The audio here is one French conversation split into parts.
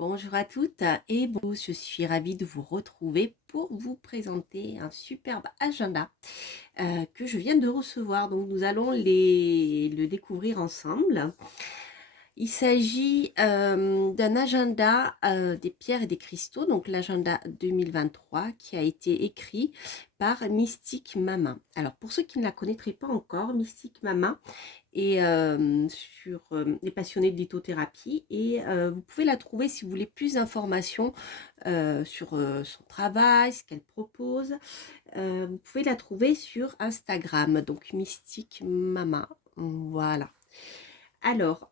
Bonjour à toutes et bon, je suis ravie de vous retrouver pour vous présenter un superbe agenda que je viens de recevoir. Donc nous allons le découvrir ensemble. Il s'agit d'un agenda des pierres et des cristaux, donc l'agenda 2023 qui a été écrit par Mystique Mama. Alors pour ceux qui ne la connaîtraient pas encore, Mystique Mama et les passionnés de lithothérapie et vous pouvez la trouver si vous voulez plus d'informations sur son travail, ce qu'elle propose. Vous pouvez la trouver sur Instagram, donc Mystique Mama. Voilà. Alors,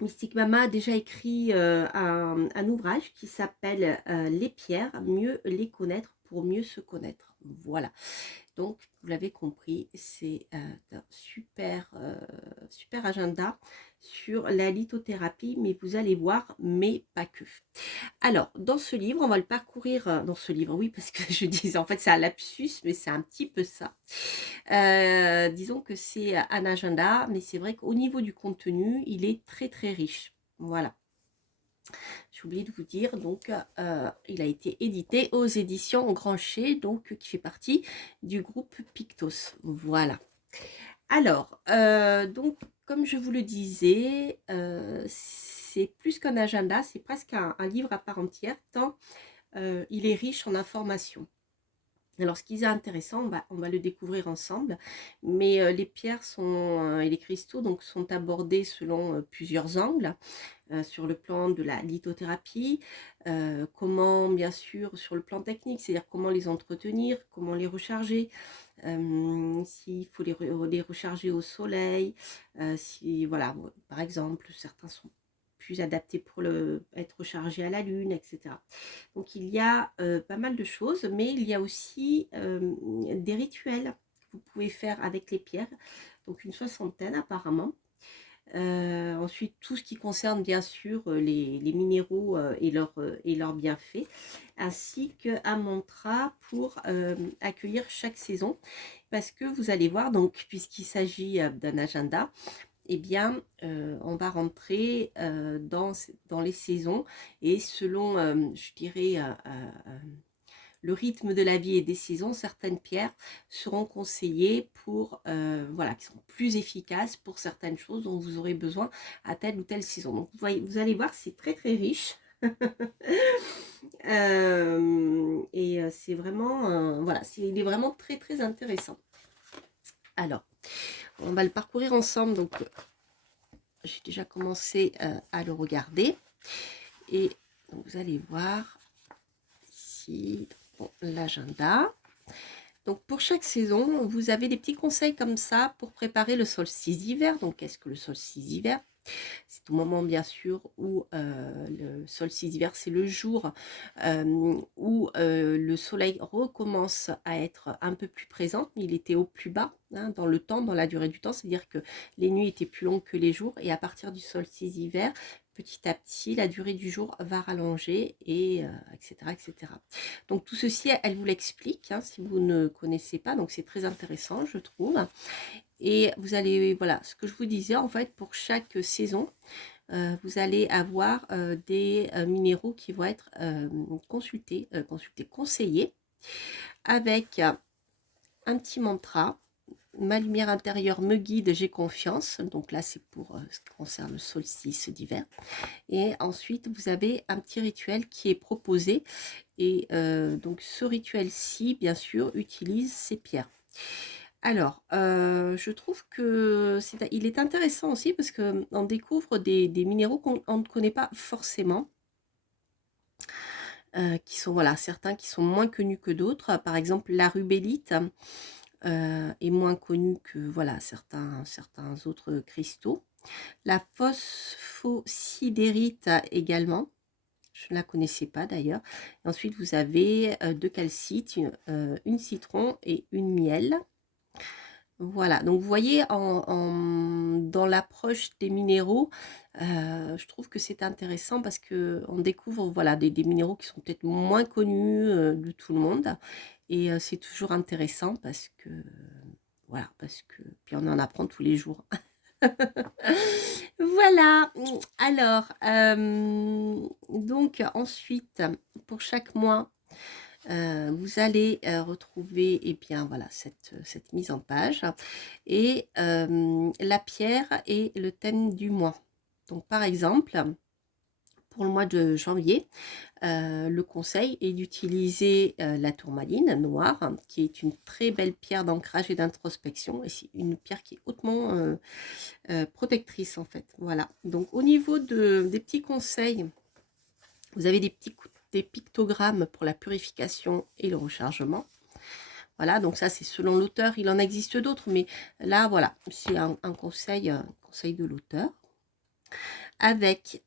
Mystique Mama a déjà écrit un ouvrage qui s'appelle Les pierres, mieux les connaître pour mieux se connaître. Voilà. Donc, vous l'avez compris, c'est un super agenda sur la lithothérapie, mais vous allez voir, mais pas que. Alors, dans ce livre, on va le parcourir, dans ce livre, oui, parce que je disais, en fait, c'est un lapsus, mais c'est un petit peu ça. Disons que c'est un agenda, mais c'est vrai qu'au niveau du contenu, il est très, très riche. Voilà. J'ai oublié de vous dire, donc il a été édité aux éditions Grancher, donc qui fait partie du groupe Pictos. Voilà. Alors, donc comme je vous le disais, c'est plus qu'un agenda, c'est presque un livre à part entière, tant il est riche en informations. Alors, ce qui est intéressant, on va le découvrir ensemble, mais les pierres et les cristaux donc, sont abordés selon plusieurs angles. Sur le plan de la lithothérapie, comment bien sûr sur le plan technique, c'est-à-dire comment les entretenir, comment les recharger, s'il faut les recharger au soleil, si voilà, par exemple, certains sont plus adaptés pour être rechargés à la lune, etc. Donc il y a pas mal de choses, mais il y a aussi des rituels que vous pouvez faire avec les pierres, donc une soixantaine apparemment. Ensuite, tout ce qui concerne bien sûr les minéraux et leurs bienfaits, ainsi qu'un mantra pour accueillir chaque saison. Parce que vous allez voir, donc, puisqu'il s'agit d'un agenda, eh bien, on va rentrer dans les saisons et selon, je dirais, le rythme de la vie et des saisons, certaines pierres seront conseillées pour, voilà, qui sont plus efficaces pour certaines choses dont vous aurez besoin à telle ou telle saison. Donc, vous allez voir, c'est très très riche. Et c'est vraiment, voilà, il est vraiment très très intéressant. Alors, on va le parcourir ensemble. Donc, j'ai déjà commencé à le regarder. Et donc, vous allez voir ici l'agenda. Donc pour chaque saison, vous avez des petits conseils comme ça pour préparer le solstice d'hiver. Donc qu'est-ce que le solstice d'hiver? C'est au moment bien sûr où le solstice d'hiver, c'est le jour où le soleil recommence à être un peu plus présent. Il était au plus bas hein, dans le temps, dans la durée du temps, c'est-à-dire que les nuits étaient plus longues que les jours. Et à partir du solstice d'hiver, petit à petit, la durée du jour va rallonger, et etc., etc. Donc tout ceci, elle vous l'explique, hein, si vous ne connaissez pas. Donc c'est très intéressant, je trouve. Et vous allez, voilà, ce que je vous disais, en fait, pour chaque saison, vous allez avoir des minéraux qui vont être conseillés, avec un petit mantra. Ma lumière intérieure me guide, j'ai confiance. Donc là, c'est pour ce qui concerne le solstice d'hiver. Et ensuite, vous avez un petit rituel qui est proposé. Et donc, ce rituel-ci, bien sûr, utilise ces pierres. Alors, je trouve que il est intéressant aussi parce qu'on découvre des minéraux qu'on ne connaît pas forcément, qui sont, voilà, certains qui sont moins connus que d'autres. Par exemple, la rubellite est moins connue que, voilà, certains autres cristaux. La phosphosidérite également, je ne la connaissais pas d'ailleurs. Ensuite, vous avez deux calcites, une citron et une miel. Voilà, donc vous voyez, dans l'approche des minéraux, je trouve que c'est intéressant parce qu'on découvre voilà, des minéraux qui sont peut-être moins connus de tout le monde. Et c'est toujours intéressant parce que, voilà, parce que puis on en apprend tous les jours. Voilà. Alors, donc ensuite, pour chaque mois, vous allez retrouver eh bien, voilà, cette mise en page et la pierre et le thème du mois. Donc, par exemple, pour le mois de janvier, le conseil est d'utiliser la tourmaline noire, qui est une très belle pierre d'ancrage et d'introspection, et c'est une pierre qui est hautement protectrice en fait. Voilà. Donc au niveau des petits conseils, vous avez des pictogrammes pour la purification et le rechargement. Voilà, donc ça c'est selon l'auteur, il en existe d'autres, mais là voilà, c'est un conseil de l'auteur. Avec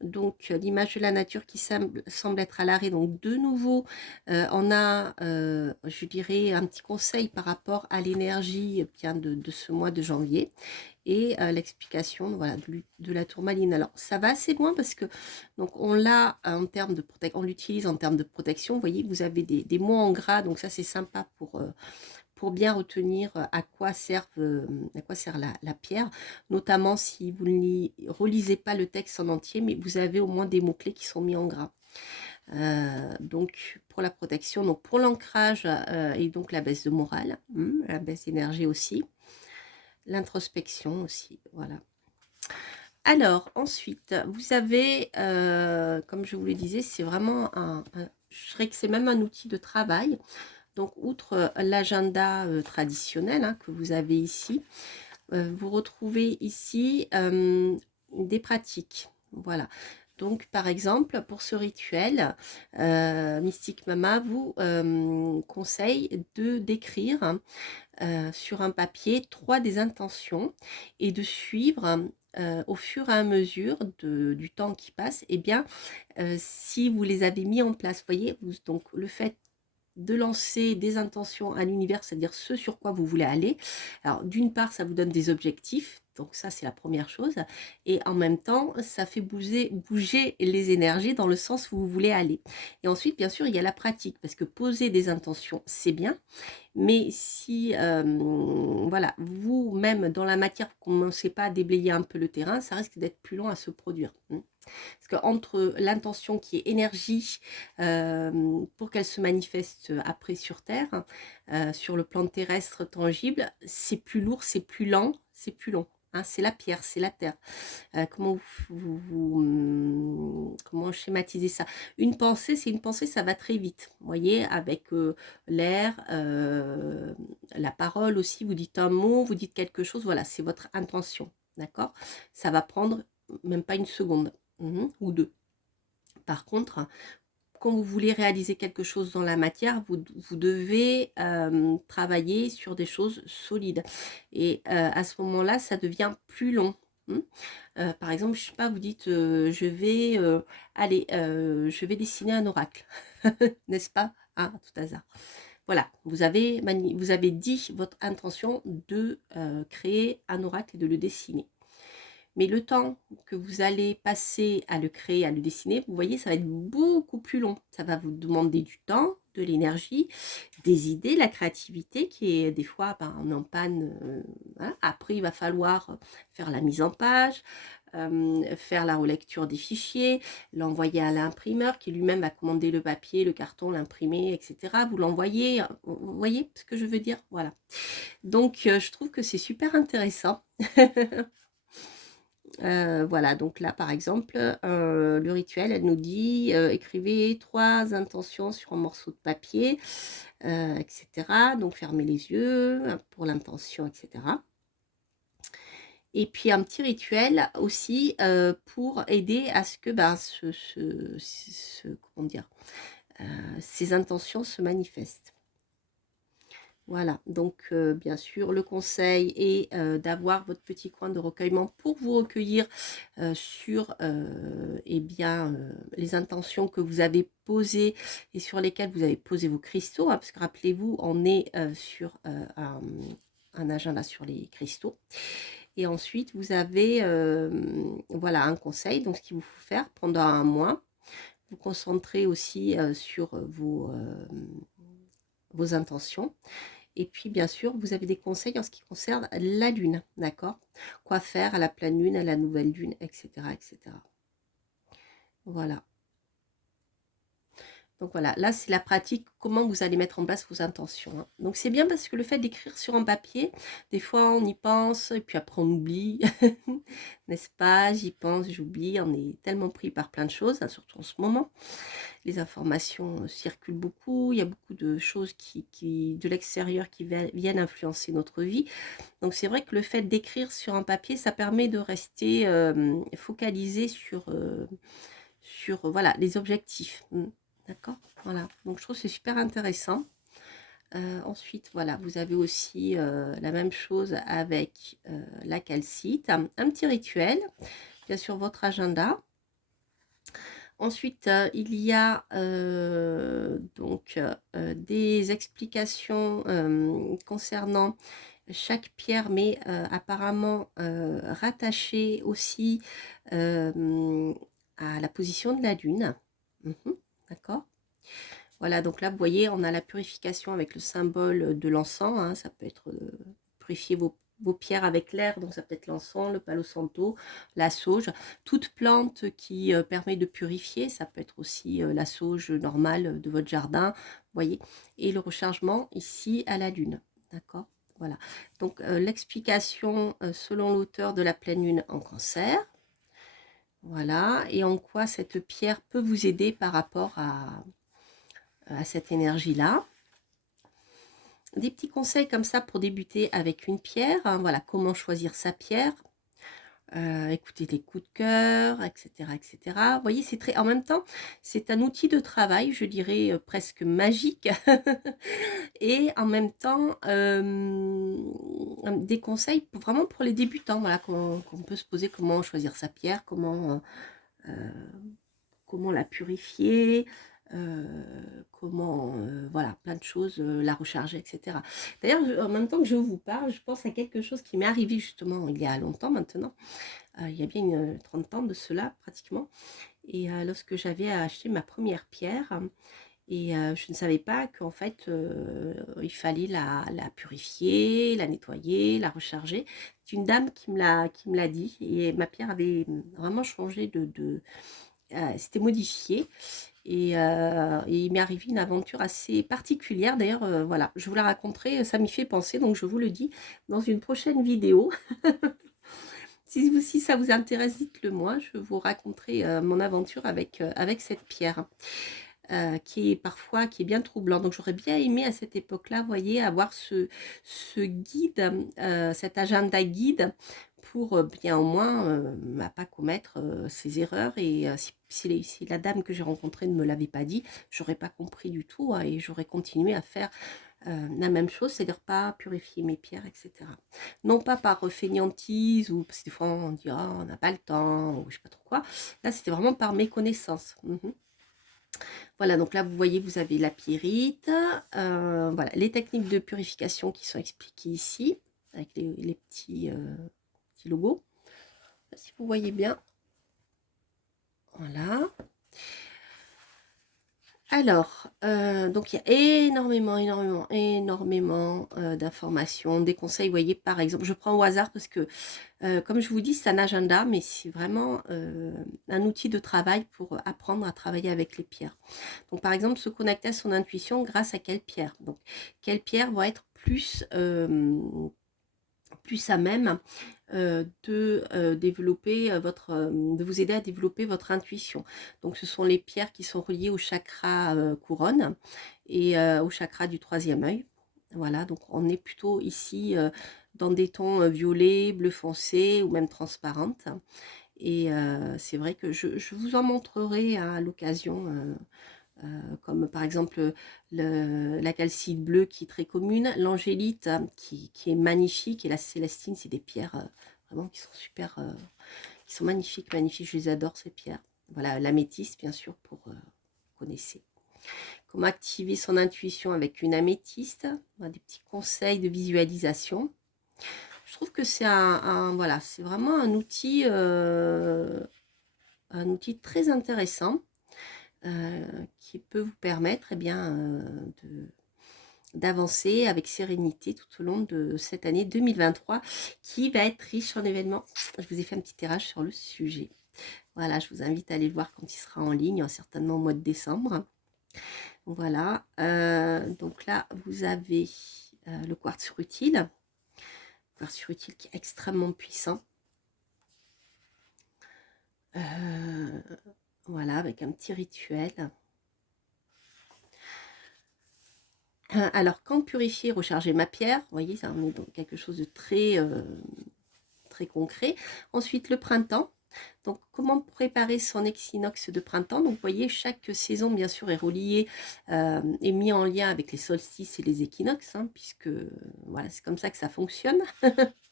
donc l'image de la nature qui semble être à l'arrêt. Donc de nouveau, on a, je dirais, un petit conseil par rapport à l'énergie bien de ce mois de janvier et l'explication voilà, de la tourmaline. Alors ça va assez loin parce que donc on l'a en termes de protection, on l'utilise en termes de protection. Vous voyez, vous avez des mots en gras, donc ça c'est sympa pour bien retenir à quoi sert la pierre, notamment si vous ne relisez pas le texte en entier, mais vous avez au moins des mots-clés qui sont mis en gras. Donc pour la protection, donc pour l'ancrage et donc la baisse de morale, la baisse d'énergie aussi, l'introspection aussi, voilà. Alors ensuite, vous avez, comme je vous le disais, c'est vraiment je dirais que c'est même un outil de travail. Donc, outre l'agenda traditionnel que vous avez ici, vous retrouvez ici des pratiques. Voilà. Donc, par exemple, pour ce rituel, Mystique Mama vous conseille de d'écrire sur un papier 3 des intentions et de suivre au fur et à mesure du temps qui passe, et bien, si vous les avez mis en place, voyez, donc le fait de lancer des intentions à l'univers, c'est-à-dire ce sur quoi vous voulez aller. Alors, d'une part, ça vous donne des objectifs, donc ça, c'est la première chose, et en même temps, ça fait bouger les énergies dans le sens où vous voulez aller. Et ensuite, bien sûr, il y a la pratique, parce que poser des intentions, c'est bien, mais si, voilà, vous-même, dans la matière, vous ne commencez pas à déblayer un peu le terrain, ça risque d'être plus long à se produire. Parce qu'entre l'intention qui est énergie, pour qu'elle se manifeste après sur Terre, sur le plan terrestre tangible, c'est plus lourd, c'est plus lent, c'est plus long. C'est la pierre, c'est la terre. Comment schématiser ça? Une pensée, c'est une pensée, ça va très vite. Vous voyez, avec l'air, la parole aussi, vous dites un mot, vous dites quelque chose, voilà, c'est votre intention. D'accord? Ça va prendre même pas une seconde. Ou deux. Par contre, quand vous voulez réaliser quelque chose dans la matière, vous devez travailler sur des choses solides. Et à ce moment-là, ça devient plus long. Par exemple, je sais pas, vous dites, je vais dessiner un oracle, n'est-ce pas? À tout hasard. Voilà, vous avez dit votre intention de créer un oracle et de le dessiner. Mais le temps que vous allez passer à le créer, à le dessiner, vous voyez, ça va être beaucoup plus long. Ça va vous demander du temps, de l'énergie, des idées, la créativité qui est des fois on est en panne. Voilà. Après, il va falloir faire la mise en page, faire la relecture des fichiers, l'envoyer à l'imprimeur qui lui-même va commander le papier, le carton, l'imprimer, etc. Vous l'envoyez, vous voyez ce que je veux dire? Voilà. Donc, je trouve que c'est super intéressant. Voilà, donc là, par exemple, le rituel, elle nous dit écrivez 3 intentions sur un morceau de papier, etc. Donc, fermez les yeux pour l'intention, etc. Et puis, un petit rituel aussi pour aider à ce que comment dire, ces intentions se manifestent. Voilà, donc bien sûr, le conseil est d'avoir votre petit coin de recueillement pour vous recueillir sur eh bien, les intentions que vous avez posées et sur lesquelles vous avez posé vos cristaux, parce que rappelez-vous, on est sur un agenda sur les cristaux. Et ensuite, vous avez voilà, un conseil, donc ce qu'il vous faut faire pendant un mois. Vous concentrer aussi sur vos intentions. Et puis, bien sûr, vous avez des conseils en ce qui concerne la lune, d'accord? Quoi faire à la pleine lune, à la nouvelle lune, etc., etc. Voilà. Donc voilà, là c'est la pratique, comment vous allez mettre en place vos intentions, hein. Donc c'est bien parce que le fait d'écrire sur un papier, des fois on y pense et puis après on oublie, n'est-ce pas? J'y pense, j'oublie, on est tellement pris par plein de choses, hein, surtout en ce moment. Les informations circulent beaucoup, il y a beaucoup de choses de l'extérieur qui viennent influencer notre vie. Donc c'est vrai que le fait d'écrire sur un papier, ça permet de rester focalisé sur voilà, les objectifs. D'accord? Voilà. Donc je trouve que c'est super intéressant. Ensuite, voilà, vous avez aussi la même chose avec la calcite. Un petit rituel, bien sûr votre agenda. Ensuite, il y a donc des explications concernant chaque pierre, mais apparemment rattachée aussi à la position de la lune. D'accord? Voilà, donc là, vous voyez, on a la purification avec le symbole de l'encens, hein. Ça peut être purifier vos pierres avec l'air, donc ça peut être l'encens, le palo santo, la sauge, toute plante qui permet de purifier, ça peut être aussi la sauge normale de votre jardin, vous voyez, et le rechargement ici à la lune, d'accord? Voilà, donc l'explication selon l'auteur de la pleine lune en Cancer, voilà, et en quoi cette pierre peut vous aider par rapport à cette énergie-là. Des petits conseils comme ça pour débuter avec une pierre, hein, voilà, comment choisir sa pierre, écouter les coups de cœur, etc., etc. Vous voyez, c'est très, en même temps, c'est un outil de travail, je dirais presque magique, et en même temps, des conseils vraiment pour les débutants, voilà, qu'on peut se poser, comment choisir sa pierre, comment la purifier, comment, voilà, plein de choses, la recharger, etc. D'ailleurs, en même temps que je vous parle, je pense à quelque chose qui m'est arrivé justement il y a longtemps maintenant, il y a bien une 30 ans de cela pratiquement, et lorsque j'avais acheté ma première pierre, et je ne savais pas qu'en fait, il fallait la purifier, la nettoyer, la recharger. C'est une dame qui me l'a dit, et ma pierre avait vraiment changé c'était modifié, et il m'est arrivé une aventure assez particulière. D'ailleurs, voilà, je vous la raconterai, ça m'y fait penser, donc je vous le dis dans une prochaine vidéo. Si ça vous intéresse, dites-le moi, je vous raconterai mon aventure avec cette pierre, qui est bien troublant. Donc j'aurais bien aimé à cette époque-là, vous voyez, avoir ce guide, cet agenda guide, pour bien au moins pas commettre ces erreurs. Et si la dame que j'ai rencontrée ne me l'avait pas dit, j'aurais pas compris du tout, hein, et j'aurais continué à faire la même chose, c'est-à-dire pas purifier mes pierres, etc. Non pas par fainéantise, ou parce que des fois on dit oh, on n'a pas le temps, ou je sais pas trop quoi. Là c'était vraiment par méconnaissance. Voilà, donc là vous voyez, vous avez la pyrite, voilà, les techniques de purification qui sont expliquées ici, avec les petits logos, si vous voyez bien. Voilà. Alors, donc il y a énormément d'informations, des conseils. Vous voyez, par exemple, je prends au hasard parce que, comme je vous dis, c'est un agenda, mais c'est vraiment un outil de travail pour apprendre à travailler avec les pierres. Donc, par exemple, se connecter à son intuition grâce à quelle pierre? Donc, quelle pierre va être plus à même de développer de vous aider à développer votre intuition. Donc ce sont les pierres qui sont reliées au chakra couronne et au chakra du troisième œil. Voilà, donc on est plutôt ici dans des tons violets, bleu foncé ou même transparentes. Et c'est vrai que je vous en montrerai à l'occasion, comme par exemple la calcite bleue qui est très commune, l'angélite qui est magnifique, et la célestine, c'est des pierres vraiment qui sont super, qui sont magnifiques, je les adore ces pierres. Voilà, l'améthyste bien sûr, vous connaissez. Comment activer son intuition avec une améthyste, des petits conseils de visualisation. Je trouve que c'est voilà, c'est vraiment un outil très intéressant, qui peut vous permettre, eh bien, d'avancer avec sérénité tout au long de cette année 2023 qui va être riche en événements. Je vous ai fait un petit tirage sur le sujet. Voilà, je vous invite à aller le voir quand il sera en ligne, certainement au mois de décembre. Voilà, donc là, vous avez le quartz rutile. Quartz rutile qui est extrêmement puissant. Voilà, avec un petit rituel. Alors, quand purifier, recharger ma pierre, vous voyez, ça on est dans quelque chose de très, très concret. Ensuite, le printemps. Donc, comment préparer son équinoxe de printemps? Donc, vous voyez, chaque saison, bien sûr, est reliée, est mis en lien avec les solstices et les équinoxes, hein, puisque, voilà, c'est comme ça que ça fonctionne.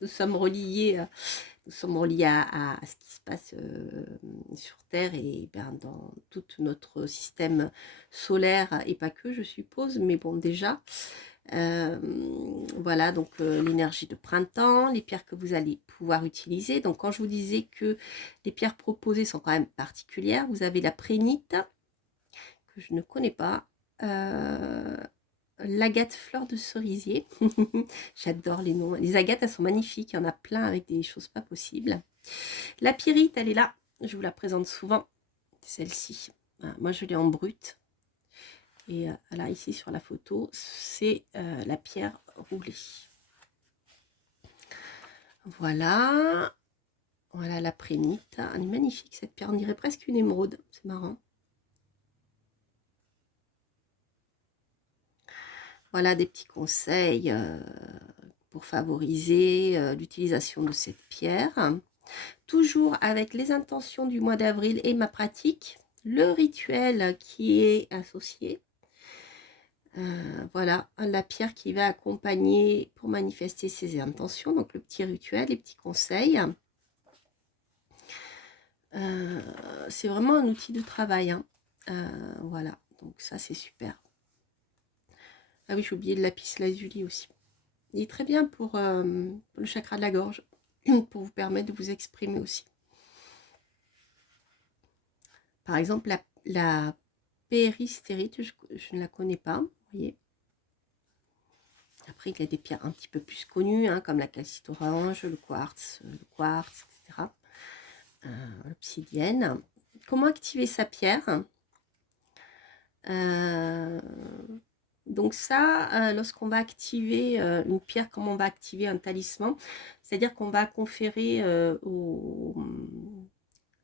Nous sommes reliés à ce qui se passe sur Terre et ben, dans tout notre système solaire, et pas que, je suppose, mais bon, déjà. Voilà, donc l'énergie de printemps, les pierres que vous allez pouvoir utiliser. Donc, quand je vous disais que les pierres proposées sont quand même particulières, vous avez la prénite, que je ne connais pas. L'agate fleur de cerisier. J'adore les noms. Les agates, elles sont magnifiques. Il y en a plein avec des choses pas possibles. La pyrite, elle est là. Je vous la présente souvent. Celle-ci. Voilà, moi, je l'ai en brut. Et là, ici, sur la photo, c'est la pierre roulée. Voilà. Voilà la prénite. Elle est magnifique, cette pierre. On dirait presque une émeraude. C'est marrant. Voilà des petits conseils pour favoriser l'utilisation de cette pierre. Toujours avec les intentions du mois d'avril et ma pratique, le rituel qui est associé. Voilà, la pierre qui va accompagner pour manifester ses intentions. Donc le petit rituel, les petits conseils. C'est vraiment un outil de travail. Hein. Voilà, donc ça c'est super. Ah oui, j'ai oublié le lapis lazuli aussi. Il est très bien pour le chakra de la gorge, pour vous permettre de vous exprimer aussi. Par exemple, la péristérite, je ne la connais pas, vous voyez. Après, il y a des pierres un petit peu plus connues, hein, comme la calcite orange, le quartz, etc. L'obsidienne. Comment activer sa pierre? Donc ça, lorsqu'on va activer une pierre, comme on va activer un talisman, c'est-à-dire qu'on va conférer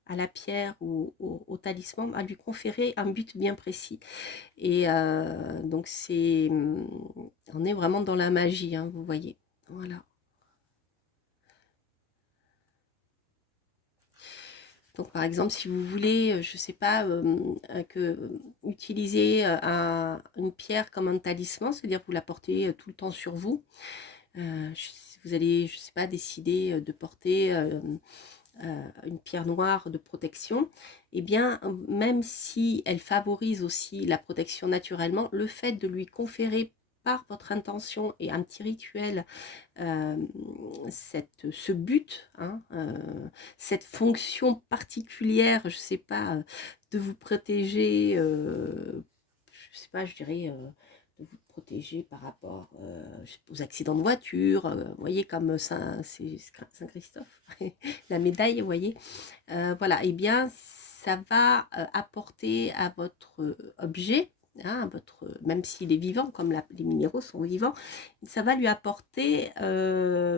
à la pierre ou au talisman, à lui conférer un but bien précis. Et donc on est vraiment dans la magie, hein, vous voyez. Voilà. Donc par exemple, si vous voulez, je sais pas, utiliser une pierre comme un talisman, c'est-à-dire que vous la portez tout le temps sur vous. Vous allez, je sais pas, décider de porter une pierre noire de protection, et bien même si elle favorise aussi la protection naturellement, le fait de lui conférer par votre intention et un petit rituel ce but, hein, cette fonction particulière, je sais pas, de vous protéger, je sais pas, je dirais de vous protéger par rapport aux accidents de voiture, vous voyez, comme Saint-Christophe, la médaille, vous voyez, voilà, et eh bien ça va apporter à votre objet, hein, même s'il est vivant, comme les minéraux sont vivants, ça va lui apporter,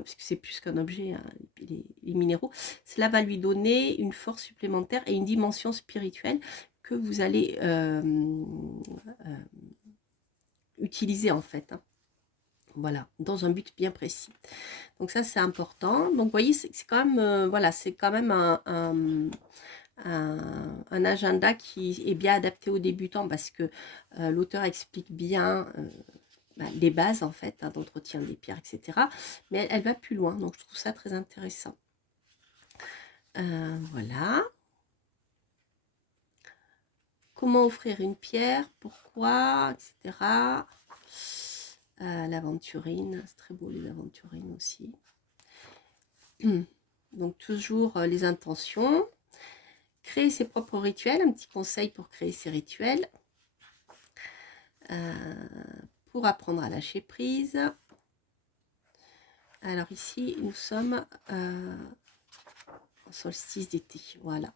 puisque c'est plus qu'un objet, hein, les minéraux, cela va lui donner une force supplémentaire et une dimension spirituelle que vous allez utiliser en fait, hein. Voilà, dans un but bien précis. Donc ça c'est important. Donc vous voyez, c'est quand même, voilà, c'est quand même un agenda qui est bien adapté aux débutants, parce que l'auteur explique bien les bases en fait, hein, d'entretien des pierres, etc. Mais elle va plus loin, donc je trouve ça très intéressant. Voilà. Comment offrir une pierre, pourquoi, etc. L'aventurine, c'est très beau les aventurines aussi. Donc toujours les intentions. Créer ses propres rituels, un petit conseil pour créer ses rituels. pour apprendre à lâcher prise. Alors ici, nous sommes en solstice d'été, voilà.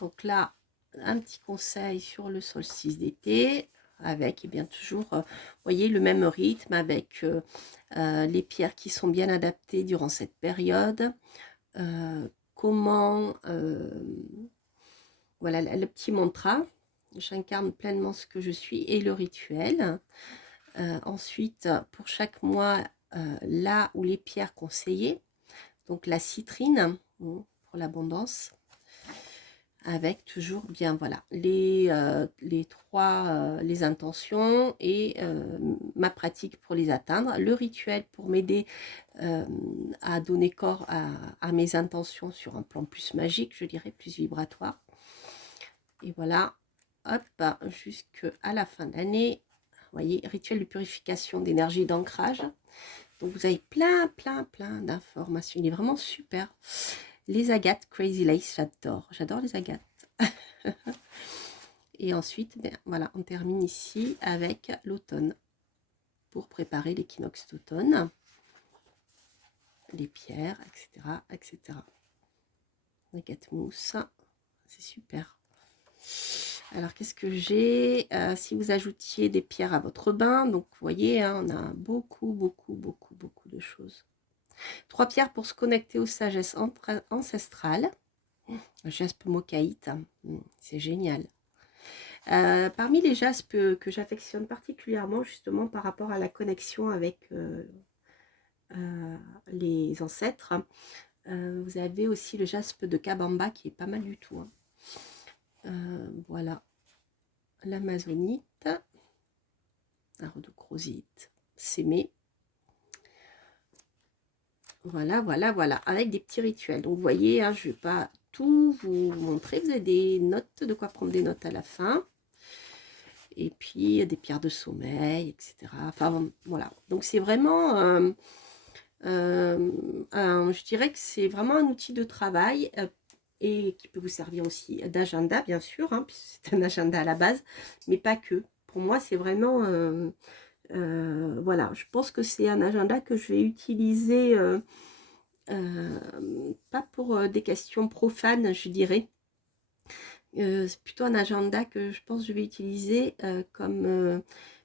Donc là, un petit conseil sur le solstice d'été, avec, et bien toujours, vous voyez, le même rythme, avec les pierres qui sont bien adaptées durant cette période. Comment, voilà, le petit mantra, j'incarne pleinement ce que je suis, et le rituel. Ensuite, pour chaque mois, là où les pierres conseillées, donc la citrine, pour l'abondance, avec toujours bien, voilà, les intentions et ma pratique pour les atteindre, le rituel pour m'aider à donner corps à mes intentions sur un plan plus magique, je dirais, plus vibratoire. Et voilà, hop, jusqu'à la fin de l'année. Vous voyez, rituel de purification d'énergie d'ancrage. Donc vous avez plein d'informations. Il est vraiment super. Les agates Crazy Lace, j'adore les agates. Et ensuite, ben, voilà, on termine ici avec l'automne pour préparer l'équinoxe d'automne, les pierres, etc. Agate mousse, c'est super. Alors, qu'est-ce que j'ai? Si vous ajoutiez des pierres à votre bain, donc vous voyez, hein, on a beaucoup de choses. 3 pierres pour se connecter aux sagesses ancestrales. Jaspe mocaïte, c'est génial. Parmi les jaspes que j'affectionne particulièrement, justement, par rapport à la connexion avec les ancêtres, vous avez aussi le jaspe de Kabamba qui est pas mal du tout. Voilà, l'amazonite, la rhodochrosite, sémé. Voilà, avec des petits rituels. Donc, vous voyez, hein, je ne vais pas tout vous montrer. Vous avez des notes, de quoi prendre des notes à la fin. Et puis, des pierres de sommeil, etc. Enfin, voilà. Donc, c'est vraiment, je dirais que c'est vraiment un outil de travail et qui peut vous servir aussi d'agenda, bien sûr, hein, puisque c'est un agenda à la base, mais pas que. Pour moi, c'est vraiment... voilà, je pense que c'est un agenda que je vais utiliser, pas pour des questions profanes, je dirais. C'est plutôt un agenda que je pense que je vais utiliser comme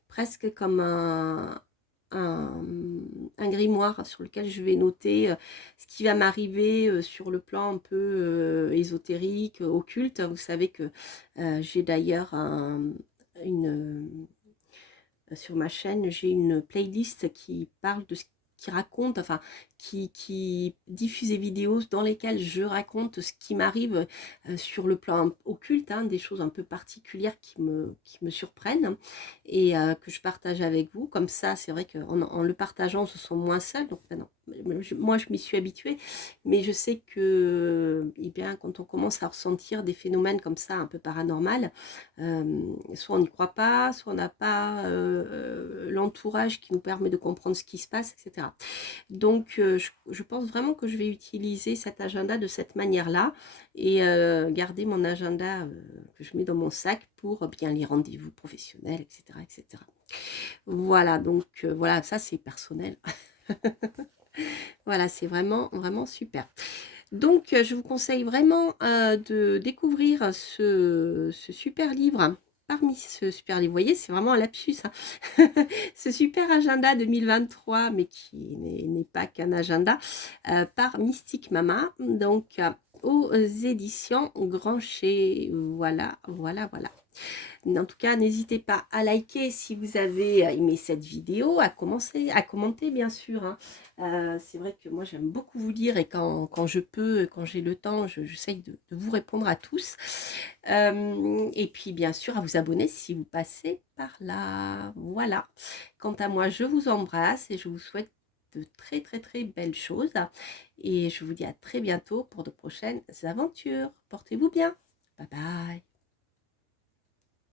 presque comme un grimoire sur lequel je vais noter ce qui va m'arriver sur le plan un peu ésotérique, occulte. Vous savez que j'ai d'ailleurs sur ma chaîne, j'ai une playlist qui parle de ce qui raconte, enfin, qui diffuse des vidéos dans lesquelles je raconte ce qui m'arrive sur le plan occulte, hein, des choses un peu particulières qui me surprennent et que je partage avec vous. Comme ça, c'est vrai qu'en le partageant, on se sent moins seul. Donc, ben non, moi, je m'y suis habituée, mais je sais que, eh bien, quand on commence à ressentir des phénomènes comme ça, un peu paranormal, soit on n'y croit pas, soit on n'a pas l'entourage qui nous permet de comprendre ce qui se passe, etc. Donc, je pense vraiment que je vais utiliser cet agenda de cette manière-là et garder mon agenda que je mets dans mon sac pour bien les rendez-vous professionnels, etc. Voilà, donc voilà, ça c'est personnel. Voilà, c'est vraiment super. Donc, je vous conseille vraiment de découvrir ce super livre. Parmi ce super livre, vous voyez, c'est vraiment un lapsus, hein. Ce super agenda 2023, mais qui n'est pas qu'un agenda, par Mystique Mama, donc aux éditions Grancher. Voilà. En tout cas, n'hésitez pas à liker si vous avez aimé cette vidéo, à commenter bien sûr, hein. C'est vrai que moi j'aime beaucoup vous lire et quand je peux, quand j'ai le temps, j'essaye de vous répondre à tous. Et puis bien sûr à vous abonner si vous passez par là. Voilà. Quant à moi, je vous embrasse et je vous souhaite de très belles choses. Et je vous dis à très bientôt pour de prochaines aventures. Portez-vous bien. Bye bye.